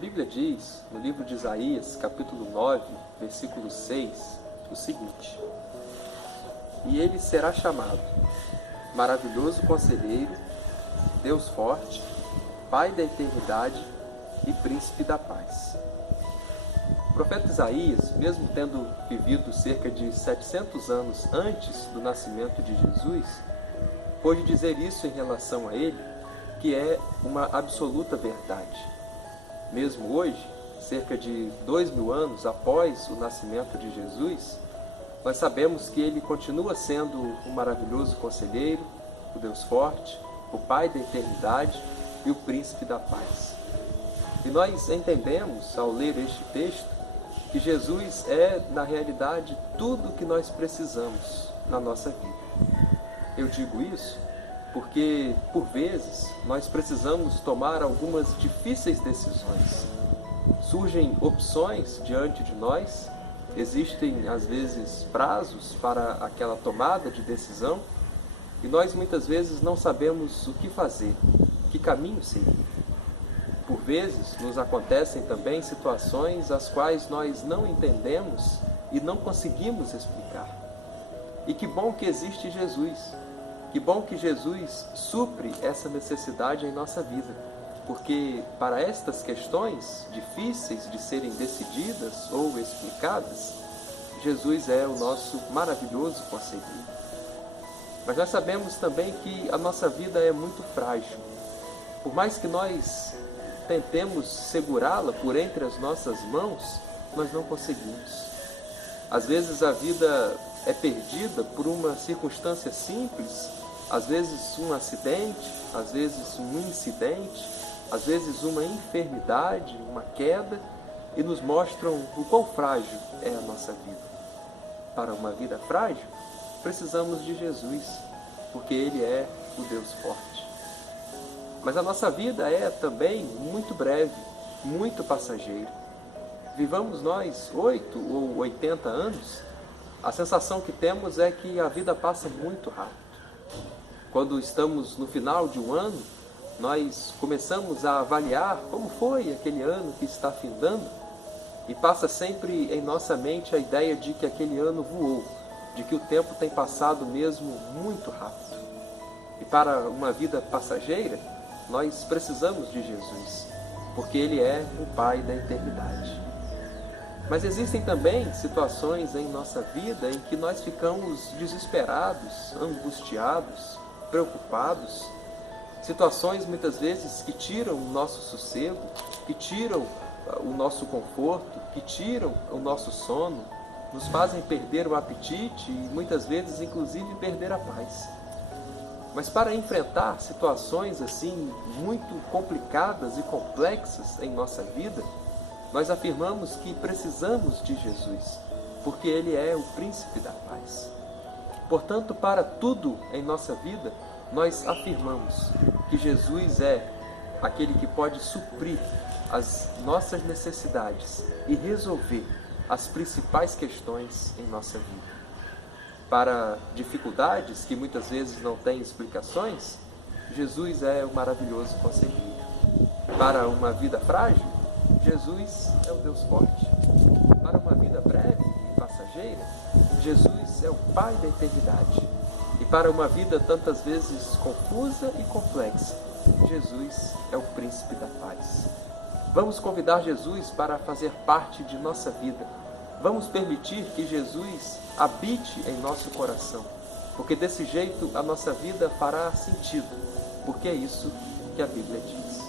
Bíblia diz, no livro de Isaías, capítulo 9, versículo 6, o seguinte: E ele será chamado Maravilhoso Conselheiro, Deus Forte, Pai da Eternidade e Príncipe da Paz. O profeta Isaías, mesmo tendo vivido cerca de 700 anos antes do nascimento de Jesus, pôde dizer isso em relação a ele, que é uma absoluta verdade. Mesmo hoje, cerca de 2000 anos após o nascimento de Jesus, nós sabemos que ele continua sendo o maravilhoso conselheiro, o Deus forte, o Pai da eternidade e o Príncipe da paz. E nós entendemos, ao ler este texto, que Jesus é, na realidade, tudo o que nós precisamos na nossa vida. Eu digo isso porque, por vezes, nós precisamos tomar algumas difíceis decisões. Surgem opções diante de nós, existem, às vezes, prazos para aquela tomada de decisão, e nós, muitas vezes, não sabemos o que fazer, que caminho seguir. Por vezes, nos acontecem também situações as quais nós não entendemos e não conseguimos explicar. E que bom que existe Jesus. Que bom que Jesus supre essa necessidade em nossa vida, porque para estas questões difíceis de serem decididas ou explicadas, Jesus é o nosso maravilhoso conselheiro. Mas nós sabemos também que a nossa vida é muito frágil. Por mais que nós tentemos segurá-la por entre as nossas mãos, nós não conseguimos. Às vezes a vida é perdida por uma circunstância simples, às vezes um acidente, às vezes um incidente, às vezes uma enfermidade, uma queda, e nos mostram o quão frágil é a nossa vida. Para uma vida frágil, precisamos de Jesus, porque Ele é o Deus forte. Mas a nossa vida é também muito breve, muito passageira. Vivamos nós 8 ou 80 anos, a sensação que temos é que a vida passa muito rápido. Quando estamos no final de um ano, nós começamos a avaliar como foi aquele ano que está findando, e passa sempre em nossa mente a ideia de que aquele ano voou, de que o tempo tem passado mesmo muito rápido. E para uma vida passageira, nós precisamos de Jesus, porque Ele é o Pai da eternidade. Mas existem também situações em nossa vida em que nós ficamos desesperados, angustiados, preocupados, situações muitas vezes que tiram o nosso sossego, que tiram o nosso conforto, que tiram o nosso sono, nos fazem perder o apetite e muitas vezes inclusive perder a paz. Mas para enfrentar situações assim muito complicadas e complexas em nossa vida, nós afirmamos que precisamos de Jesus, porque Ele é o Príncipe da Paz. Portanto, para tudo em nossa vida, nós afirmamos que Jesus é aquele que pode suprir as nossas necessidades e resolver as principais questões em nossa vida. Para dificuldades que muitas vezes não têm explicações, Jesus é o maravilhoso conselheiro. Para uma vida frágil, Jesus é o Deus forte. Para uma vida breve e passageira, Jesus é o Pai da eternidade. E para uma vida tantas vezes confusa e complexa, Jesus é o Príncipe da Paz. Vamos convidar Jesus para fazer parte de nossa vida. Vamos permitir que Jesus habite em nosso coração, porque desse jeito a nossa vida fará sentido, porque é isso que a Bíblia diz.